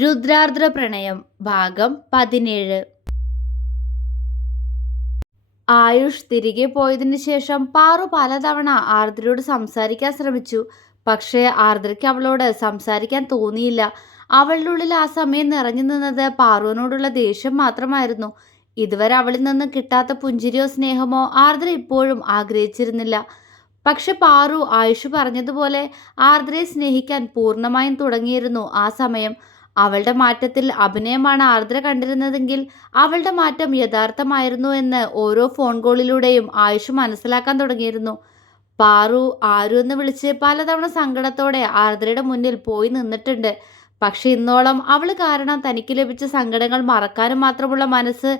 രുദ്രാർദ്ര പ്രണയം ഭാഗം 17. ആയുഷ് തിരികെ പോയതിനു ശേഷം പാറു പലതവണ ആർദ്രയോട് സംസാരിക്കാൻ ശ്രമിച്ചു. പക്ഷേ ആർദ്രയ്ക്ക് അവളോട് സംസാരിക്കാൻ തോന്നിയില്ല. അവളുടെ ഉള്ളിൽ ആ സമയം നിറഞ്ഞു നിന്നത് പാറുവിനോടുള്ള ദേഷ്യം മാത്രമായിരുന്നു. ഇതുവരെ അവളിൽ നിന്ന് കിട്ടാത്ത പുഞ്ചിരിയോ സ്നേഹമോ ആർദ്ര ഇപ്പോഴും ആഗ്രഹിച്ചിരുന്നില്ല. പക്ഷെ പാറു ആയുഷ് പറഞ്ഞതുപോലെ ആർദ്രയെ സ്നേഹിക്കാൻ പൂർണ്ണമായും തുടങ്ങിയിരുന്നു ആ സമയം. അവളുടെ മാറ്റത്തിൽ അഭിനയമാണ് ആർദ്ര കണ്ടിരുന്നതെങ്കിൽ അവളുടെ മാറ്റം യഥാർത്ഥമായിരുന്നു എന്ന് ഓരോ ഫോൺ കോളിലൂടെയും ആയുഷ് മനസ്സിലാക്കാൻ തുടങ്ങിയിരുന്നു. പാറു ആരു എന്ന് വിളിച്ച് പലതവണ സങ്കടത്തോടെ ആർദ്രയുടെ മുന്നിൽ പോയി നിന്നിട്ടുണ്ട്. പക്ഷെ ഇന്നോളം അവൾ കാരണം തനിക്ക് ലഭിച്ച സങ്കടങ്ങൾ മറക്കാനും മാത്രമുള്ള മനസ്സ്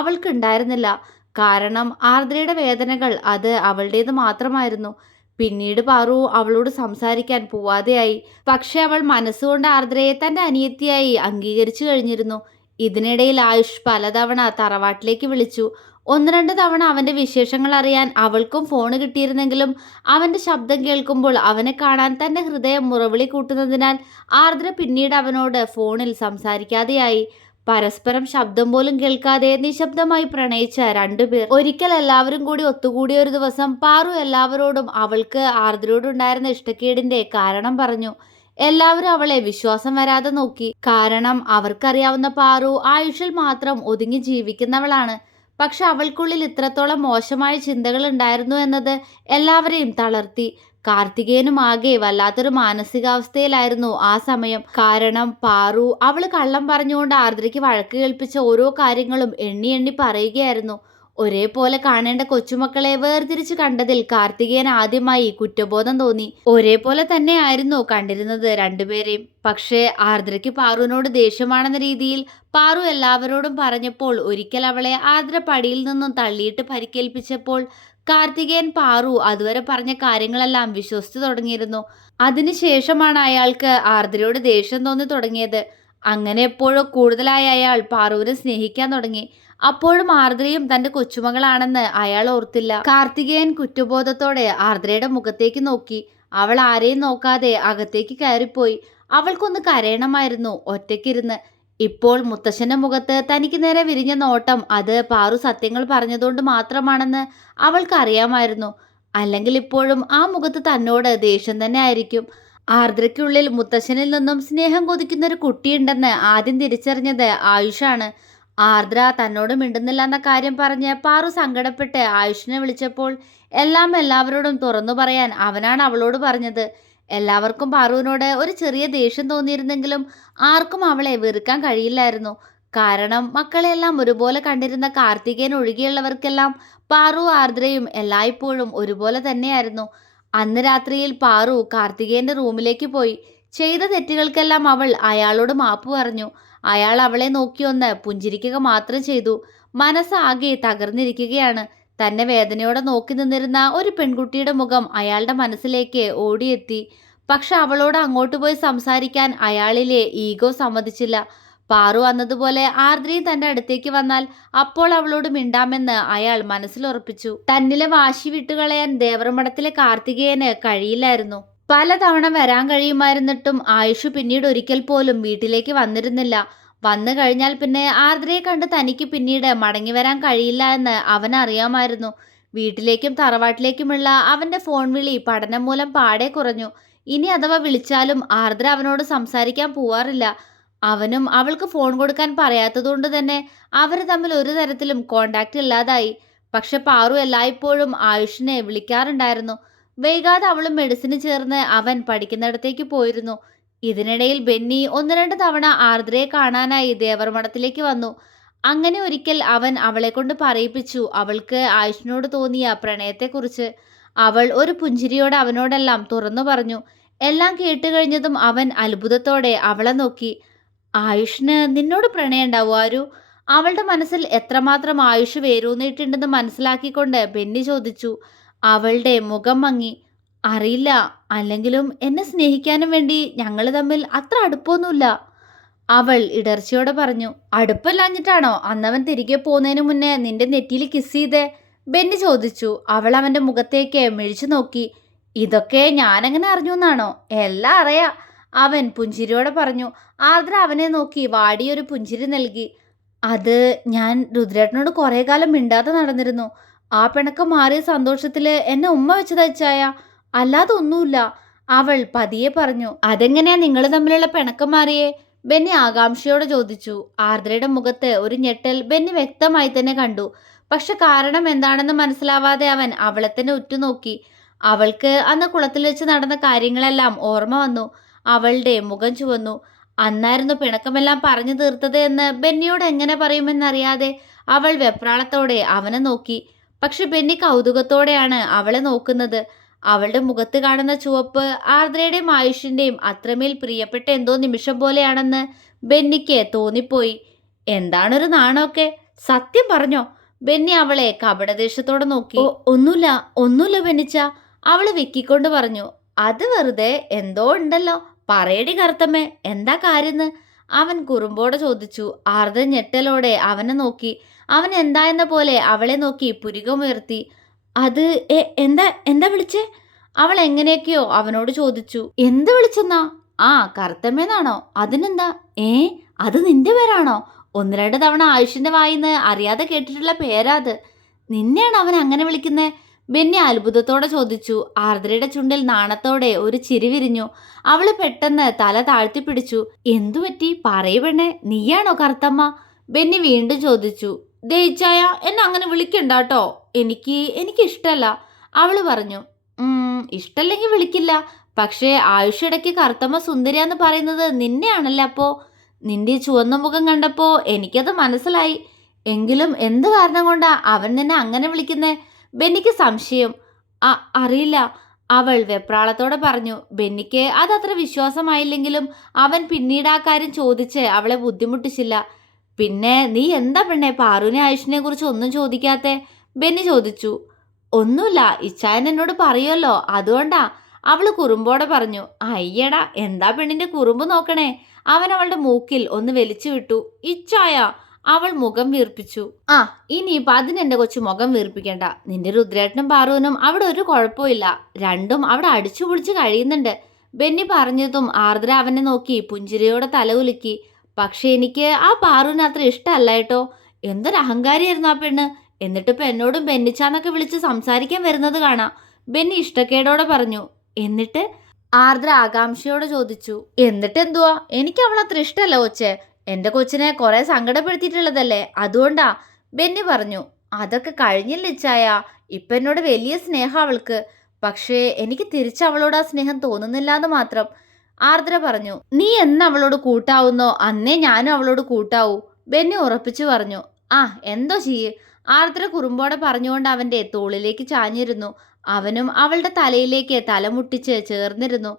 അവൾക്കുണ്ടായിരുന്നില്ല. കാരണം ആർദ്രയുടെ വേദനകൾ അത് അവളുടേത് മാത്രമായിരുന്നു. പിന്നീട് പാറു അവളോട് സംസാരിക്കാൻ പോവാതെയായി. പക്ഷെ അവൾ മനസ്സുകൊണ്ട് ആർദ്രയെ തൻ്റെ അനിയത്തിയായി അംഗീകരിച്ചു കഴിഞ്ഞിരുന്നു. ഇതിനിടയിൽ ആയുഷ് പലതവണ തറവാട്ടിലേക്ക് വിളിച്ചു. ഒന്ന് രണ്ട് തവണ അവൻ്റെ വിശേഷങ്ങൾ അറിയാൻ അവൾക്കും ഫോൺ കിട്ടിയിരുന്നെങ്കിലും അവൻ്റെ ശബ്ദം കേൾക്കുമ്പോൾ അവനെ കാണാൻ തൻ്റെ ഹൃദയം മുറവിളി കൂട്ടുന്നതിനാൽ ആർദ്ര പിന്നീട് അവനോട് ഫോണിൽ സംസാരിക്കാതെയായി. പരസ്പരം ശബ്ദം പോലും കേൾക്കാതെ നിശബ്ദമായി പ്രണയിച്ച രണ്ടുപേർ ഒരിക്കൽ എല്ലാവരും കൂടി ഒത്തുകൂടിയ ഒരു ദിവസം പാറു എല്ലാവരോടും അവൾക്ക് ആർദ്രയോടുണ്ടായിരുന്ന ഇഷ്ടക്കേടിന്റെ കാരണം പറഞ്ഞു. എല്ലാവരും അവളെ വിശ്വാസം വരാതെ നോക്കി. കാരണം അവർക്കറിയാവുന്ന പാറു ആയുഷിൽ മാത്രം ഒതുങ്ങി ജീവിക്കുന്നവളാണ്. പക്ഷെ അവൾക്കുള്ളിൽ ഇത്രത്തോളം മോശമായ ചിന്തകൾ ഉണ്ടായിരുന്നു എന്നത് എല്ലാവരെയും തളർത്തി. കാർത്തികേയനും ആകെ വല്ലാത്തൊരു മാനസികാവസ്ഥയിലായിരുന്നു ആ സമയം. കാരണം പാറു അവള് കള്ളം പറഞ്ഞുകൊണ്ട് ആർദ്രയ്ക്ക് വഴക്ക് കേൾപ്പിച്ച ഓരോ കാര്യങ്ങളും എണ്ണി എണ്ണി പറയുകയായിരുന്നു. ഒരേപോലെ കാണേണ്ട കൊച്ചുമക്കളെ വേർതിരിച്ച് കണ്ടതിൽ കാർത്തികേയൻ ആദ്യമായി കുറ്റബോധം തോന്നി. ഒരേപോലെ തന്നെയായിരുന്നു കണ്ടിരുന്നത് രണ്ടുപേരെയും. പക്ഷേ ആർദ്രയ്ക്ക് പാറുവിനോട് ദേഷ്യമാണെന്ന രീതിയിൽ പാറു എല്ലാവരോടും പറഞ്ഞപ്പോൾ ഒരിക്കൽ അവളെ ആർദ്ര പടിയിൽ നിന്നും തള്ളിയിട്ട് പരിക്കേൽപ്പിച്ചപ്പോൾ കാർത്തികേയൻ പാറു അതുവരെ പറഞ്ഞ കാര്യങ്ങളെല്ലാം വിശ്വസിച്ചു തുടങ്ങിയിരുന്നു. അതിനുശേഷമാണ് അയാൾക്ക് ആർദ്രയോട് ദേഷ്യം തോന്നി തുടങ്ങിയത്. അങ്ങനെ എപ്പോഴോ കൂടുതലായി അയാൾ പാറുവിനെ സ്നേഹിക്കാൻ തുടങ്ങി. അപ്പോഴും ആർദ്രയും തന്റെ കൊച്ചുമകളാണെന്ന് അയാൾ ഓർത്തില്ല. കാർത്തികേയൻ കുറ്റബോധത്തോടെ ആർദ്രയുടെ മുഖത്തേക്ക് നോക്കി. അവൾ ആരെയും നോക്കാതെ അകത്തേക്ക് കയറിപ്പോയി. അവൾക്കൊന്ന് കരയണമായിരുന്നു ഒറ്റയ്ക്കിരുന്ന്. ഇപ്പോൾ മുത്തശ്ശന്റെ മുഖത്ത് തനിക്ക് നേരെ വിരിഞ്ഞ നോട്ടം അത് പാറു സത്യങ്ങൾ പറഞ്ഞതുകൊണ്ട് മാത്രമാണെന്ന് അവൾക്കറിയാമായിരുന്നു. അല്ലെങ്കിൽ ഇപ്പോഴും ആ മുഖത്ത് തന്നോട് ദേഷ്യം തന്നെ ആയിരിക്കും. ആർദ്രയ്ക്കുള്ളിൽ മുത്തശ്ശനിൽ നിന്നും സ്നേഹം കൊതിക്കുന്ന ഒരു കുട്ടിയുണ്ടെന്ന് ആദ്യം തിരിച്ചറിഞ്ഞത് ആയുഷാണ്. ആർദ്ര തന്നോട് മിണ്ടുന്നില്ല എന്ന കാര്യം പറഞ്ഞ് പാറു സങ്കടപ്പെട്ട് ആയുഷിനെ വിളിച്ചപ്പോൾ എല്ലാം എല്ലാവരോടും തുറന്നു പറയാൻ അവനാണ് അവളോട് പറഞ്ഞത്. എല്ലാവർക്കും പാറുവിനോട് ഒരു ചെറിയ ദേഷ്യം തോന്നിയിരുന്നെങ്കിലും ആർക്കും അവളെ വെറുക്കാൻ കഴിയില്ലായിരുന്നു. കാരണം മക്കളെല്ലാം ഒരുപോലെ കണ്ടിരുന്ന കാർത്തികേയൻ ഒഴികെയുള്ളവർക്കെല്ലാം പാറു ആർദ്രയും എല്ലായ്പ്പോഴും ഒരുപോലെ തന്നെയായിരുന്നു. അന്ന് രാത്രിയിൽ പാറു കാർത്തികേയന്റെ റൂമിലേക്ക് പോയി. ചെയ്ത തെറ്റുകൾക്കെല്ലാം അവൾ അയാളോട് മാപ്പ് പറഞ്ഞു. അയാൾ അവളെ നോക്കിയൊന്ന് പുഞ്ചിരിക്കുക മാത്രം ചെയ്തു. മനസ്സാകെ തകർന്നിരിക്കുകയാണ്. തന്നെ വേദനയോടെ നോക്കി നിന്നിരുന്ന ഒരു പെൺകുട്ടിയുടെ മുഖം അയാളുടെ മനസ്സിലേക്ക് ഓടിയെത്തി. പക്ഷെ അവളോട് അങ്ങോട്ട് പോയി സംസാരിക്കാൻ അയാളിലെ ഈഗോ സമ്മതിച്ചില്ല. പാറു വന്നതുപോലെ ആർദ്രയും തന്റെ അടുത്തേക്ക് വന്നാൽ അപ്പോൾ അവളോട് മിണ്ടാമെന്ന് അയാൾ മനസ്സിലുറപ്പിച്ചു. തന്നിലെ വാശി വിട്ടുകളയാൻ ദേവറമഠത്തിലെ കാർത്തികേയന് കഴിയില്ലായിരുന്നു. പലതവണ വരാൻ കഴിയുമായിരുന്നിട്ടും ആയുഷ് പിന്നീട് ഒരിക്കൽ പോലും വീട്ടിലേക്ക് വന്നിരുന്നില്ല. വന്നു കഴിഞ്ഞാൽ പിന്നെ ആർദ്രയെ കണ്ട് തനിക്ക് പിന്നീട് മടങ്ങി വരാൻ കഴിയില്ല എന്ന് അവനറിയാമായിരുന്നു. വീട്ടിലേക്കും തറവാട്ടിലേക്കുമുള്ള അവന്റെ ഫോൺ വിളി പഠനം മൂലം പാടെ കുറഞ്ഞു. ഇനി അഥവാ വിളിച്ചാലും ആർദ്ര അവനോട് സംസാരിക്കാൻ പോവാറില്ല. അവനും അവൾക്ക് ഫോൺ കൊടുക്കാൻ പറയാത്തതുകൊണ്ട് തന്നെ അവർ തമ്മിൽ ഒരു തരത്തിലും കോണ്ടാക്ട് ഇല്ലാതായി. പക്ഷെ പാറു എല്ലായ്പ്പോഴും ആയുഷിനെ വിളിക്കാറുണ്ടായിരുന്നു. വൈകാതെ അവളും മെഡിസിന് ചേർന്ന് അവൻ പഠിക്കുന്നിടത്തേക്ക് പോയിരുന്നു. ഇതിനിടയിൽ ബെന്നി ഒന്ന് രണ്ട് തവണ ആർദ്രയെ കാണാനായി ദേവർമഠത്തിലേക്ക് വന്നു. അങ്ങനെ ഒരിക്കൽ അവൻ അവളെ കൊണ്ട് പറയിപ്പിച്ചു അവൾക്ക് ആയുഷിനോട് തോന്നിയ പ്രണയത്തെക്കുറിച്ച്. അവൾ ഒരു പുഞ്ചിരിയോടെ അവനോടെല്ലാം തുറന്നു പറഞ്ഞു. എല്ലാം കേട്ടുകഴിഞ്ഞതും അവൻ അത്ഭുതത്തോടെ അവളെ നോക്കി. ആയുഷിന് നിന്നോട് പ്രണയം ഉണ്ടാവോ ആരു? അവളുടെ മനസ്സിൽ എത്രമാത്രം ആയുഷ് വേരൂന്നിട്ടുണ്ടെന്ന് മനസ്സിലാക്കിക്കൊണ്ട് ബെന്നി ചോദിച്ചു. അവളുടെ മുഖം മങ്ങി. അറിയില്ല, അല്ലെങ്കിലും എന്നെ സ്നേഹിക്കാനും വേണ്ടി ഞങ്ങൾ തമ്മിൽ അത്ര അടുപ്പമൊന്നുമില്ല, അവൾ ഇടർച്ചയോടെ പറഞ്ഞു. അടുപ്പമില്ലാഞ്ഞിട്ടാണോ അന്നവൻ തിരികെ പോകുന്നതിന് മുന്നേ നിന്റെ നെറ്റിയിൽ കിസ് ചെയ്തേ? ബെന്നി ചോദിച്ചു. അവൾ അവൻ്റെ മുഖത്തേക്ക് മിഴിച്ചു നോക്കി. ഇതൊക്കെ ഞാനെങ്ങനെ അറിഞ്ഞു എന്നാണോ? എല്ലാം അറിയാം. അവൻ പുഞ്ചിരിയോടെ പറഞ്ഞു. ആർദ്ര അവനെ നോക്കി വാടിയൊരു പുഞ്ചിരി നൽകി. അത് ഞാൻ രുദ്രേട്ടനോട് കുറേ കാലം മിണ്ടാതെ നടന്നിരുന്നു. ആ പിണക്കം മാറിയ സന്തോഷത്തില് എന്നെ ഉമ്മ വെച്ചതാ ഇച്ചായ, അല്ലാതെ ഒന്നുമില്ല. അവൾ പതിയെ പറഞ്ഞു. അതെങ്ങനെയാ നിങ്ങൾ തമ്മിലുള്ള പിണക്കം മാറിയേ? ബെന്നി ആകാംക്ഷയോടെ ചോദിച്ചു. ആർദ്രയുടെ മുഖത്ത് ഒരു ഞെട്ടൽ ബെന്നി വ്യക്തമായി തന്നെ കണ്ടു. പക്ഷെ കാരണം എന്താണെന്ന് മനസ്സിലാവാതെ അവൻ അവളെ തന്നെ ഉറ്റുനോക്കി. അവൾക്ക് അന്ന് കുളത്തിൽ വെച്ച് നടന്ന കാര്യങ്ങളെല്ലാം ഓർമ്മ വന്നു. അവളുടെ മുഖം ചുവന്നു. അന്നായിരുന്നു പിണക്കമെല്ലാം പറഞ്ഞു തീർത്തത് എന്ന് ബെന്നിയോട് എങ്ങനെ പറയുമെന്നറിയാതെ അവൾ വെപ്രാളത്തോടെ അവനെ നോക്കി. പക്ഷെ ബെന്നി കൗതുകത്തോടെയാണ് അവളെ നോക്കുന്നത്. അവളുടെ മുഖത്ത് കാണുന്ന ചുവപ്പ് ആർദ്രയുടെയും ആയുഷിന്റെയും അത്രമേൽ പ്രിയപ്പെട്ട എന്തോ നിമിഷം പോലെയാണെന്ന് ബെന്നിക്ക് തോന്നിപ്പോയി. എന്താണൊരു നാണമൊക്കെ, സത്യം പറഞ്ഞോ? ബെന്നി അവളെ കപടദേഷ്യത്തോടെ നോക്കി. ഒന്നുമില്ല ഒന്നുമില്ല ബെന്നിച്ച, അവള് വെക്കിക്കൊണ്ട് പറഞ്ഞു. അത് വെറുതെ എന്തോ ഉണ്ടല്ലോ, പറയടി കറുത്തമ്മേ, എന്താ കാര്യന്ന്? അവൻ കുറുമ്പോടെ ചോദിച്ചു. ആർദ്ര ഞെട്ടലോടെ അവനെ നോക്കി. അവൻ എന്താ എന്ന പോലെ അവളെ നോക്കി പുരികമുയർത്തി. അത് എന്താ എന്താ വിളിച്ചേ? അവൾ എങ്ങനെയൊക്കെയോ അവനോട് ചോദിച്ചു. എന്ത് വിളിച്ചെന്നാ? ആ, കറുത്തമ്മേന്നാണോ? അതിനെന്താ? അത് നിന്റെ പേരാണോ? ഒന്ന് രണ്ട് തവണ ആയുഷിന്റെ വായിന്ന് അറിയാതെ കേട്ടിട്ടുള്ള പേരാ അത്. നിന്നെയാണ് അവൻ അങ്ങനെ വിളിക്കുന്നേ? ബെന്നി അത്ഭുതത്തോടെ ചോദിച്ചു. ആർദ്രയുടെ ചുണ്ടിൽ നാണത്തോടെ ഒരു ചിരി വിരിഞ്ഞു. അവള് പെട്ടെന്ന് തല താഴ്ത്തിപ്പിടിച്ചു. എന്തു പറ്റി? പറയൂ പെണ്ണെ, നീയാണോ കറുത്തമ്മ? ബെന്നി വീണ്ടും ചോദിച്ചു. ദയിച്ചായ, എന്നെ അങ്ങനെ വിളിക്കണ്ടാട്ടോ. എനിക്ക് ഇഷ്ടല്ല, അവള് പറഞ്ഞു. ഇഷ്ടല്ലെങ്കിൽ വിളിക്കില്ല. പക്ഷേ ആയുഷ് ഇടയ്ക്ക് കറുത്തമ്മ സുന്ദരിയാന്ന് പറയുന്നത് നിന്നെയാണല്ലേ? അപ്പോ നിന്റെ ഈ ചുവന്ന മുഖം കണ്ടപ്പോ എനിക്കത് മനസ്സിലായി. എങ്കിലും എന്ത് കാരണം കൊണ്ടാ അവൻ നിന്നെ അങ്ങനെ വിളിക്കുന്നേ? ബെന്നിക്ക് സംശയം. അറിയില്ല, അവൾ വെപ്രാളത്തോടെ പറഞ്ഞു. ബെന്നിക്ക് അതത്ര വിശ്വാസമായില്ലെങ്കിലും അവൻ പിന്നീട് ആ കാര്യം ചോദിച്ച് അവളെ ബുദ്ധിമുട്ടിച്ചില്ല. പിന്നെ നീ എന്താ പെണ്ണെ പാറുവിനെ ആയുഷിനെ കുറിച്ച് ഒന്നും ചോദിക്കാത്തെ? ബെന്നി ചോദിച്ചു. ഒന്നുമില്ല, ഇച്ചായൻ എന്നോട് പറയുമല്ലോ, അതുകൊണ്ടാ, അവള് കുറുമ്പോടെ പറഞ്ഞു. അയ്യടാ, എന്താ പെണ്ണിന്റെ കുറുമ്പ് നോക്കണേ? അവൻ അവളുടെ മൂക്കിൽ ഒന്ന് വലിച്ചു വിട്ടു. ഇച്ചായ, അവൾ മുഖം വീർപ്പിച്ചു. ഇനിയിപ്പോൾ അതിനെന്റെ കൊച്ചു മുഖം വീർപ്പിക്കണ്ട. നിന്റെ രുദ്രേട്ടനും പാറുവിനും അവിടെ ഒരു കുഴപ്പമില്ല. രണ്ടും അവിടെ അടിച്ചു പൊളിച്ച് കഴിയുന്നുണ്ട്. ബെന്നി പറഞ്ഞതും ആർദ്ര അവനെ നോക്കി പുഞ്ചിരിയോടെ തല കുലുക്കി. പക്ഷെ എനിക്ക് ആ പാറുവിന് അത്ര ഇഷ്ടമല്ല കേട്ടോ. എന്തൊരു അഹങ്കാരിയായിരുന്നു ആ പെണ്ണ്. എന്നിട്ടിപ്പോൾ എന്നോടും ബെന്നിച്ചാന്നൊക്കെ വിളിച്ച് സംസാരിക്കാൻ വരുന്നത് കാണാം. ബെന്നി ഇഷ്ടക്കേടോടെ പറഞ്ഞു. എന്നിട്ട്? ആർദ്ര ആകാംക്ഷയോടെ ചോദിച്ചു. എന്നിട്ട് എന്തുവാ? എനിക്ക് അവൾ അത്ര ഇഷ്ടമല്ല കൊച്ചേ. എൻ്റെ കൊച്ചിനെ കുറെ സങ്കടപ്പെടുത്തിയിട്ടുള്ളതല്ലേ, അതുകൊണ്ടാ, ബെന്നി പറഞ്ഞു. അതൊക്കെ കഴിഞ്ഞില്ല ഇച്ചായ. ഇപ്പം എന്നോട് വലിയ സ്നേഹം അവൾക്ക്. പക്ഷേ എനിക്ക് തിരിച്ച് അവളോട് ആ സ്നേഹം തോന്നുന്നില്ല എന്ന് മാത്രം, ആർദ്ര പറഞ്ഞു. നീ എന്ന് അവളോട് കൂട്ടാവുന്നോ അന്നേ ഞാനും അവളോട് കൂട്ടാവൂ, ബെന്നി ഉറപ്പിച്ചു പറഞ്ഞു. എന്തോ ചെയ്യേ, ആർദ്ര കുറുമ്പോടെ പറഞ്ഞുകൊണ്ട് അവൻ്റെ തോളിലേക്ക് ചാഞ്ഞിരുന്നു. അവനും അവളുടെ തലയിലേക്ക് തലമുട്ടിച്ച് ചേർന്നിരുന്നു.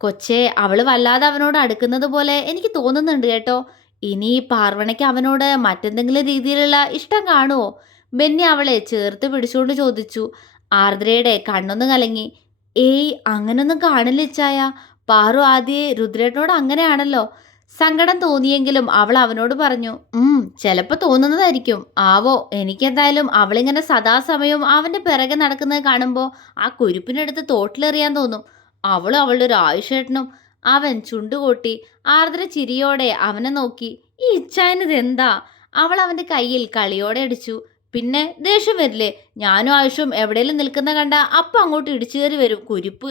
കൊച്ചേ, അവള് വല്ലാതെ അവനോട് അടുക്കുന്നത് പോലെ എനിക്ക് തോന്നുന്നുണ്ട് കേട്ടോ. ഇനി പാർവണയ്ക്ക് അവനോട് മറ്റെന്തെങ്കിലും രീതിയിലുള്ള ഇഷ്ടം കാണുമോ? ബെന്നി അവളെ ചേർത്ത് പിടിച്ചുകൊണ്ട് ചോദിച്ചു. ആർദ്രയുടെ കണ്ണൊന്ന് കലങ്ങി. അങ്ങനൊന്നും കാണില്ല ഇച്ചായ. പാറു ആദ്യേ രുദ്രേട്ടനോട് അങ്ങനെയാണല്ലോ. സങ്കടം തോന്നിയെങ്കിലും അവൾ അവനോട് പറഞ്ഞു. ചിലപ്പോൾ തോന്നുന്നതായിരിക്കും. ആവോ, എനിക്കെന്തായാലും അവളിങ്ങനെ സദാസമയവും അവൻ്റെ പിറകെ നടക്കുന്നത് കാണുമ്പോൾ ആ കുരുപ്പിനെടുത്ത് തോട്ടിലെറിയാൻ തോന്നും. അവളും അവളുടെ ഒരു ആയുഷേട്ടനും. അവൻ ചുണ്ടുകൊട്ടി. ആർദ്ര ചിരിയോടെ അവനെ നോക്കി. ഈ ഇച്ചായനിത് എന്താ? അവൾ അവൻ്റെ കയ്യിൽ കളിയോടെ അടിച്ചു. പിന്നെ ദേഷ്യം വരില്ലേ? ഞാനും ആയുഷും എവിടെയെങ്കിലും നിൽക്കുന്ന കണ്ട അപ്പം അങ്ങോട്ട് ഇടിച്ചു കയറി വരും കുരുപ്പ്,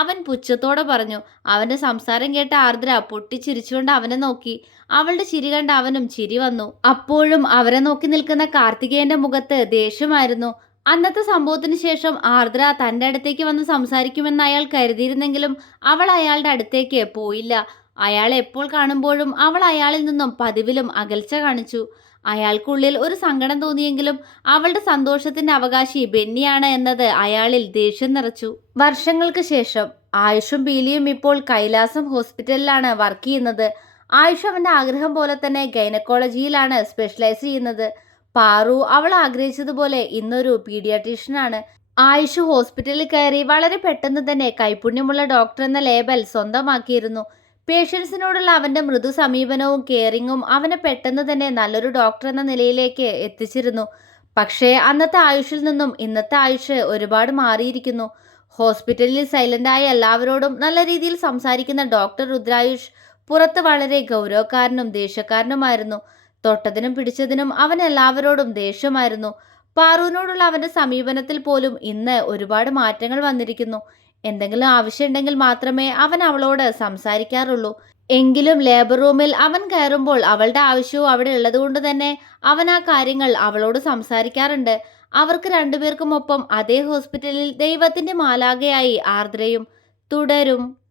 അവൻ പുച്ഛത്തോടെ പറഞ്ഞു. അവൻ്റെ സംസാരം കേട്ട ആർദ്ര പൊട്ടിച്ചിരിച്ചുകൊണ്ട് അവനെ നോക്കി. അവളുടെ ചിരി കണ്ട് അവനും ചിരി വന്നു. അപ്പോഴും അവരെ നോക്കി നിൽക്കുന്ന കാർത്തികേയന്റെ മുഖത്ത് ദേഷ്യമായിരുന്നു. അന്നത്തെ സംഭവത്തിന് ശേഷം ആർദ്ര തൻ്റെ അടുത്തേക്ക് വന്ന് സംസാരിക്കുമെന്ന് അയാൾ കരുതിയിരുന്നെങ്കിലും അവൾ അയാളുടെ അടുത്തേക്ക് പോയില്ല. അയാളെ എപ്പോൾ കാണുമ്പോഴും അവൾ അയാളിൽ നിന്നും പതിവിലും അകൽച്ച കാണിച്ചു. അയാൾക്കുള്ളിൽ ഒരു സങ്കടം തോന്നിയെങ്കിലും അവളുടെ സന്തോഷത്തിന്റെ അവകാശി ബെന്നിയാണ് എന്നത് അയാളിൽ ദേഷ്യം നിറച്ചു. വർഷങ്ങൾക്ക് ശേഷം ആയുഷും പീലിയും ഇപ്പോൾ കൈലാസം ഹോസ്പിറ്റലിലാണ് വർക്ക് ചെയ്യുന്നത്. ആയുഷ് അവൻ്റെ ആഗ്രഹം പോലെ തന്നെ ഗൈനക്കോളജിയിലാണ് സ്പെഷ്യലൈസ് ചെയ്യുന്നത്. പാറു അവൾ ആഗ്രഹിച്ചതുപോലെ ഇന്നൊരു പീഡിയാട്രീഷ്യനാണ്. ആയുഷ് ഹോസ്പിറ്റലിൽ കയറി വളരെ പെട്ടെന്ന് തന്നെ കൈപുണ്യമുള്ള ഡോക്ടർ എന്ന ലേബൽ സ്വന്തമാക്കിയിരുന്നു. പേഷ്യൻസിനോടുള്ള അവൻ്റെ മൃദു സമീപനവും കെയറിങ്ങും അവനെ പെട്ടെന്ന് തന്നെ നല്ലൊരു ഡോക്ടർ എന്ന നിലയിലേക്ക് എത്തിച്ചിരുന്നു. പക്ഷേ അന്നത്തെ ആയുഷിൽ നിന്നും ഇന്നത്തെ ആയുഷ് ഒരുപാട് മാറിയിരിക്കുന്നു. ഹോസ്പിറ്റലിൽ സൈലന്റായ എല്ലാവരോടും നല്ല രീതിയിൽ സംസാരിക്കുന്ന ഡോക്ടർ രുദ്രായുഷ് പുറത്ത് വളരെ ഗൗരവക്കാരനും ദേഷ്യക്കാരനുമായിരുന്നു. തൊട്ടതിനും പിടിച്ചതിനും അവൻ എല്ലാവരോടും ദേഷ്യമായിരുന്നു. പാറുവിനോടുള്ള അവന്റെ സമീപനത്തിൽ പോലും ഇന്ന് ഒരുപാട് മാറ്റങ്ങൾ വന്നിരിക്കുന്നു. എന്തെങ്കിലും ആവശ്യമുണ്ടെങ്കിൽ മാത്രമേ അവൻ അവളോട് സംസാരിക്കാറുള്ളൂ. എങ്കിലും ലേബർ റൂമിൽ അവൻ കയറുമ്പോൾ അവളുടെ ആവശ്യവും അവിടെ ഉള്ളതുകൊണ്ട് തന്നെ അവൻ ആ കാര്യങ്ങൾ അവളോട് സംസാരിക്കാറുണ്ട്. അവർക്ക് രണ്ടുപേർക്കും ഒപ്പം അതേ ഹോസ്പിറ്റലിൽ ദൈവത്തിന്റെ മാലാഖയായി ആർദ്രയും. തുടരും.